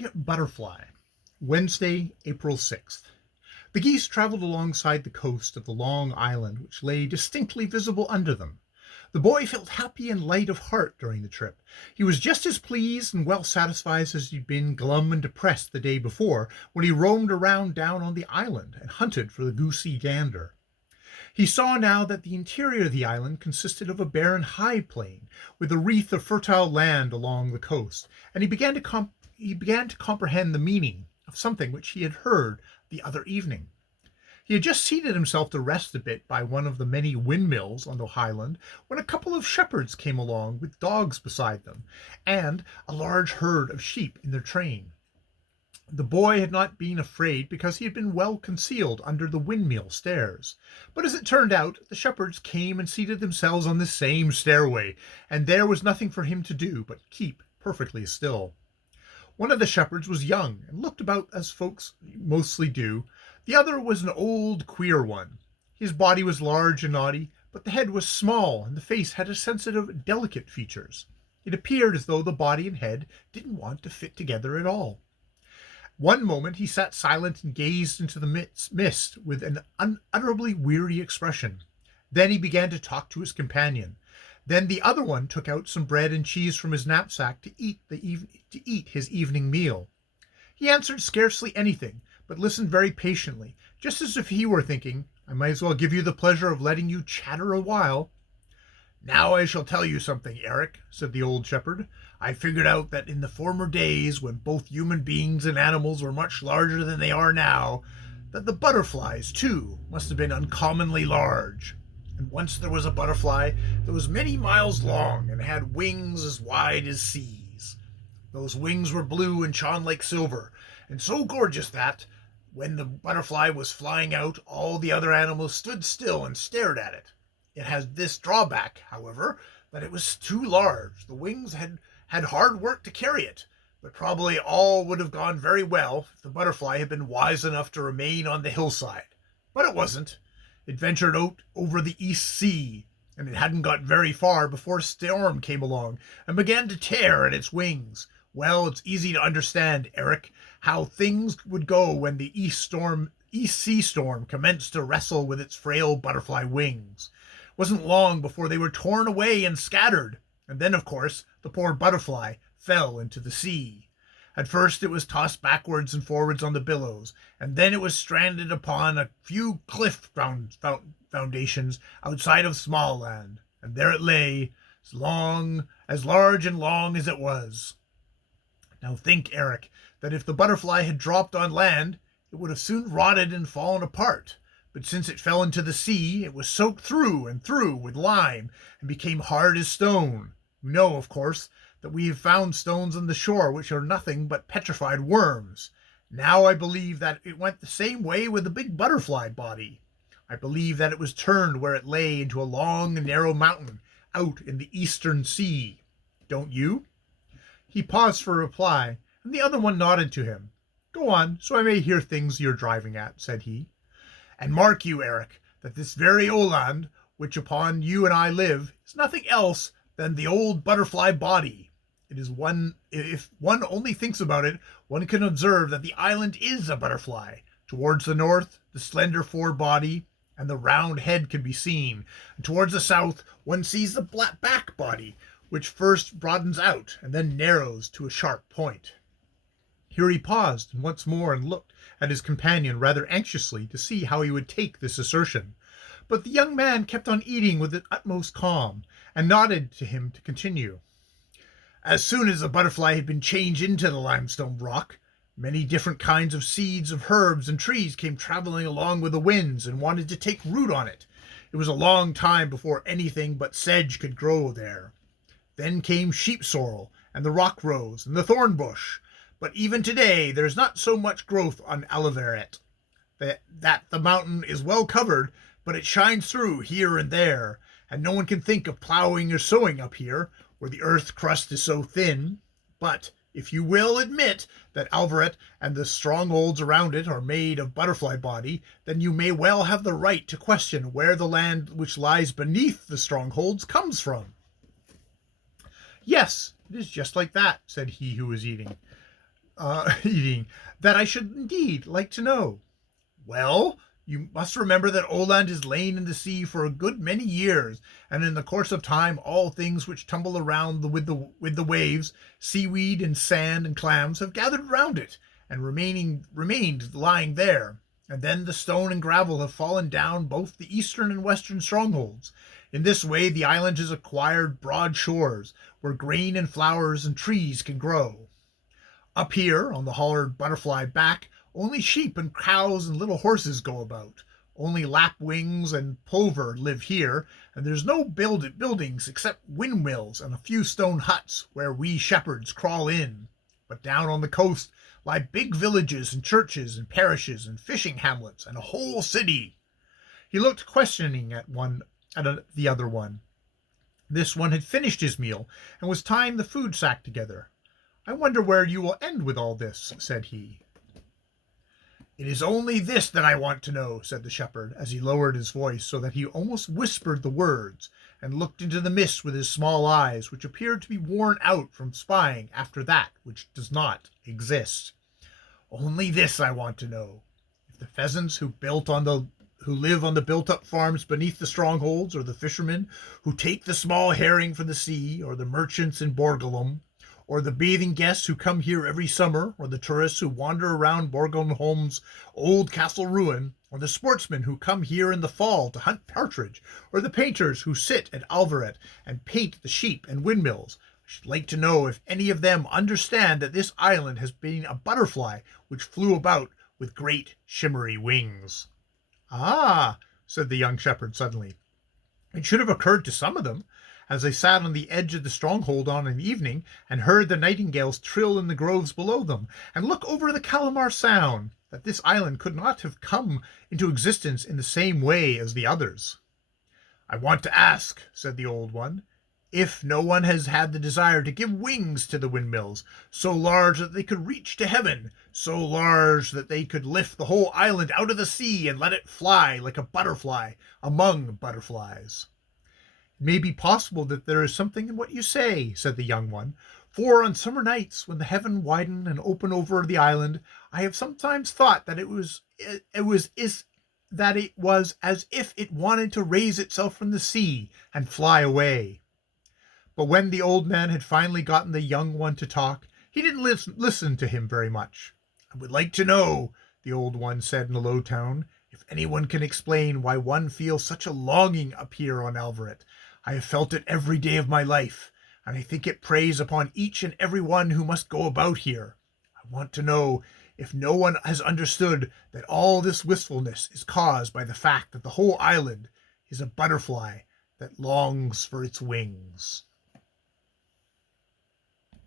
Bttrfly, Wednesday, April 6th. The geese traveled alongside the coast of the long island which lay distinctly visible under them. The boy felt happy and light of heart during the trip. He was just as pleased and well satisfied as he'd been glum and depressed the day before when he roamed around down on the island and hunted for the goosey gander. He saw now that the interior of the island consisted of a barren high plain with a wreath of fertile land along the coast, and he began to comprehend the meaning of something which he had heard the other evening. He had just seated himself to rest a bit by one of the many windmills on the highland when a couple of shepherds came along with dogs beside them, and a large herd of sheep in their train. The boy had not been afraid because he had been well concealed under the windmill stairs. But as it turned out, the shepherds came and seated themselves on the same stairway, and there was nothing for him to do but keep perfectly still. One of the shepherds was young and looked about as folks mostly do. The other was an old, queer one. His body was large and naughty, but the head was small and the face had a sensitive, delicate features. It appeared as though the body and head didn't want to fit together at all. One moment he sat silent and gazed into the mist with an unutterably weary expression. Then he began to talk to his companion. Then the other one took out some bread and cheese from his knapsack to eat his evening meal. He answered scarcely anything, but listened very patiently, just as if he were thinking, "I might as well give you the pleasure of letting you chatter a while." "Now I shall tell you something, Eric," said the old shepherd. "I figured out that in the former days, when both human beings and animals were much larger than they are now, that the butterflies, too, must have been uncommonly large. And once there was a butterfly that was many miles long and had wings as wide as seas. Those wings were blue and shone like silver, and so gorgeous that, when the butterfly was flying out, all the other animals stood still and stared at it. It had this drawback, however, that it was too large. The wings had hard work to carry it, but probably all would have gone very well if the butterfly had been wise enough to remain on the hillside. But it wasn't. It ventured out over the East Sea, and it hadn't got very far before a storm came along and began to tear at its wings. Well, it's easy to understand, Eric, how things would go when the East Sea storm commenced to wrestle with its frail butterfly wings. It wasn't long before they were torn away and scattered, and then, of course, the poor butterfly fell into the sea. At first it was tossed backwards and forwards on the billows, and then it was stranded upon a few cliff foundations outside of Smallland, and there it lay, as large and long as it was. Now think, Eric, that if the butterfly had dropped on land, it would have soon rotted and fallen apart. But since it fell into the sea, it was soaked through and through with lime and became hard as stone. You know, of course, that we have found stones on the shore which are nothing but petrified worms. Now I believe that it went the same way with the big butterfly body. I believe that it was turned where it lay into a long and narrow mountain out in the eastern sea. Don't you? He paused for a reply, and the other one nodded to him. "Go on, so I may hear things you're driving at," said he. "And mark you, Eric, that this very Oland, which upon you and I live, is nothing else than the old butterfly body. If one only thinks about it, one can observe that the island is a butterfly. Towards the north, the slender forebody and the round head can be seen, and towards the south one sees the back body, which first broadens out and then narrows to a sharp point." Here he paused once more and looked at his companion rather anxiously to see how he would take this assertion. But the young man kept on eating with the utmost calm, and nodded to him to continue. "As soon as the butterfly had been changed into the limestone rock, many different kinds of seeds of herbs and trees came traveling along with the winds and wanted to take root on it. It was a long time before anything but sedge could grow there. Then came sheep sorrel, and the rock rose, and the thorn bush. But even today there is not so much growth on Aleveret. That the mountain is well covered, but it shines through here and there, and no one can think of plowing or sowing up here, where the earth crust is so thin. But if you will admit that Aleveret and the strongholds around it are made of butterfly body, then you may well have the right to question where the land which lies beneath the strongholds comes from." "Yes, it is just like that," said he who was eating. eating, that I should indeed like to know. Well, you must remember that Oland has lain in the sea for a good many years, and in the course of time all things which tumble around with the waves, seaweed and sand and clams, have gathered round it, and remained lying there. And then the stone and gravel have fallen down both the eastern and western strongholds. In this way the island has acquired broad shores, where grain and flowers and trees can grow. Up here, on the hollered butterfly back, only sheep and cows and little horses go about. Only lapwings and plover live here, and there's no buildings except windmills and a few stone huts where we shepherds crawl in. But down on the coast lie big villages and churches and parishes and fishing hamlets and a whole city. He looked questioning at the other one. This one had finished his meal and was tying the food sack together. I wonder where you will end with all this, said he. It is only this that I want to know, said the shepherd, as he lowered his voice so that he almost whispered the words, and looked into the mist with his small eyes, which appeared to be worn out from spying after that which does not exist. Only this I want to know. If the pheasants who live on the built-up farms beneath the strongholds, or the fishermen who take the small herring from the sea, or the merchants in Borgholm, or the bathing guests who come here every summer, or the tourists who wander around Borgholm's old castle ruin, or the sportsmen who come here in the fall to hunt partridge, or the painters who sit at Alvaret and paint the sheep and windmills. I should like to know if any of them understand that this island has been a butterfly which flew about with great shimmery wings. Ah, said the young shepherd suddenly. It should have occurred to some of them, as they sat on the edge of the stronghold on an evening, and heard the nightingales trill in the groves below them, and look over the Calamar Sound, that this island could not have come into existence in the same way as the others. I want to ask, said the old one, if no one has had the desire to give wings to the windmills, so large that they could reach to heaven, so large that they could lift the whole island out of the sea and let it fly like a butterfly among butterflies. It may be possible that there is something in what you say, said the young one, for on summer nights, when the heaven widened and opened over the island, I have sometimes thought that it was as if it wanted to raise itself from the sea and fly away. But when the old man had finally gotten the young one to talk, he didn't listen to him very much. I would like to know, the old one said in a low tone, if anyone can explain why one feels such a longing up here on Alvaret. I have felt it every day of my life, and I think it preys upon each and every one who must go about here. I want to know if no one has understood that all this wistfulness is caused by the fact that the whole island is a butterfly that longs for its wings.